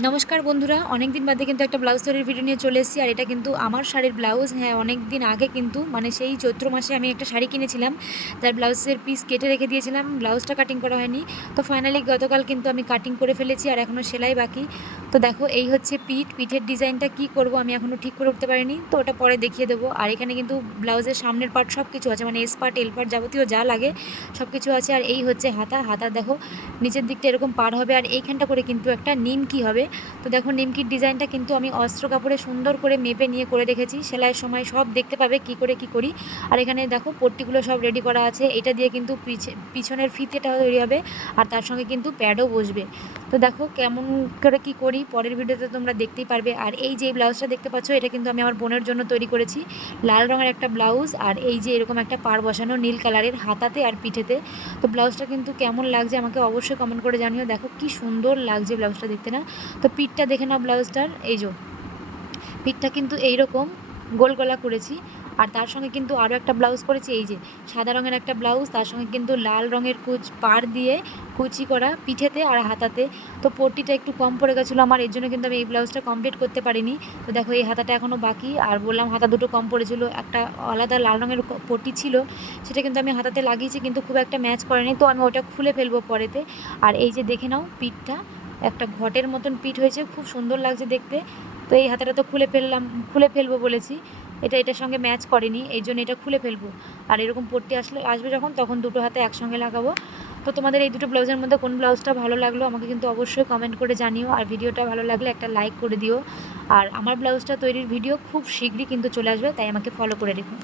নমস্কার বন্ধুরা, অনেক দিন বাদে কিন্তু একটা ব্লাউজ তৈরির ভিডিও নিয়ে চলে এসেছি। আর এটা কিন্তু আমার শাড়ির ব্লাউজ। হ্যাঁ, অনেক দিন আগে কিন্তু মানে সেই চৈত্র মাসে আমি একটা শাড়ি কিনেছিলাম, যার ব্লাউজের পিস কেটে রেখে দিয়েছিলাম, ব্লাউজটা কাটিং করা হয়নি। তো ফাইনালি গতকাল কিন্তু আমি কাটিং করে ফেলেছি, আর এখনও সেলাই বাকি। তো দেখো, এই হচ্ছে পিঠের ডিজাইনটা কি করব আমি এখনও ঠিক করে উঠতে পারিনি, তো ওটা পরে দেখিয়ে দেবো। আর এখানে কিন্তু ব্লাউজের সামনের পার্ট সব কিছু আছে, মানে এস পার্ট এল পার্ট যাবতীয় যা লাগে সব কিছু আছে। আর এই হচ্ছে হাতা দেখো, নিচের দিকটা এরকম পার হবে, আর এইখানটা করে কিন্তু একটা নিমকি হবে। তো দেখো, নিমকির ডিজাইনটা কিন্তু আমি অস্ত্র কাপড়ে সুন্দর করে মেপে নিয়ে করে রেখেছি। সেলাইয়ের সময় সব দেখতে পাবে কি করে কি করি। আর এখানে দেখো পট্টিগুলো সব রেডি করা আছে। এটা দিয়ে কিন্তু পিছনের ফিতেটাও তৈরি হবে, আর তার সঙ্গে কিন্তু প্যাডও বসবে। তো দেখো কেমন করে কি করি পরের ভিডিওতে তোমরা দেখতেই পারবে। আর এই যে ব্লাউজটা দেখতে পাচ্ছ, এটা কিন্তু আমি আমার বোনের জন্য তৈরি করেছি। লাল রঙের একটা ব্লাউজ, আর এই যে এরকম একটা পাড় বসানো নীল কালারের হাতাতে আর পিঠেতে। তো ব্লাউজটা কিন্তু কেমন লাগছে আমাকে অবশ্যই কমেন্ট করে জানিও। দেখো কি সুন্দর লাগছে ব্লাউজটা দেখতে না? তো পিঠটা দেখে নাও ব্লাউজটার। এই যে পিঠটা কিন্তু এইরকম গোল গলা করেছি। আর তার সঙ্গে কিন্তু আরও একটা ব্লাউজ করেছি, এই যে সাদা রঙের একটা ব্লাউজ, তার সঙ্গে কিন্তু লাল রঙের পাড় দিয়ে কুচি করা পিঠেতে আর হাতাতে। তো পট্টিটা একটু কম পড়ে গেছিলো আমার, এর জন্য কিন্তু আমি এই ব্লাউজটা কমপ্লিট করতে পারিনি। তো দেখো, এই হাতাটা এখনও বাকি। আর বললাম হাতা দুটো কম পড়েছিল, একটা আলাদা লাল রঙের পট্টি ছিল, সেটা কিন্তু আমি হাতাতে লাগিয়েছি, কিন্তু খুব একটা ম্যাচ করেনি, তো আমি ওটা খুলে ফেলবো পরেতে। আর এই যে দেখে নাও, পিঠটা একটা ঘটের মতন পিঠ হয়েছে, খুব সুন্দর লাগছে দেখতে। তো এই হাতাটা তো খুলে ফেলবো বলেছি, এটার সঙ্গে ম্যাচ করেনি, এই জন্য এটা খুলে ফেলবো। আর এরকম পট্টি আসবে যখন, তখন দুটো হাতে একসঙ্গে লাগাবো। তো তোমাদের এই দুটো ব্লাউজের মধ্যে কোন ব্লাউজটা ভালো লাগলো আমাকে কিন্তু অবশ্যই কমেন্ট করে জানিও। আর ভিডিওটা ভালো লাগলে একটা লাইক করে দিও। আর আমার ব্লাউজটা তৈরির ভিডিও খুব শীঘ্রই কিন্তু চলে আসবে, তাই আমাকে ফলো করে রেখো।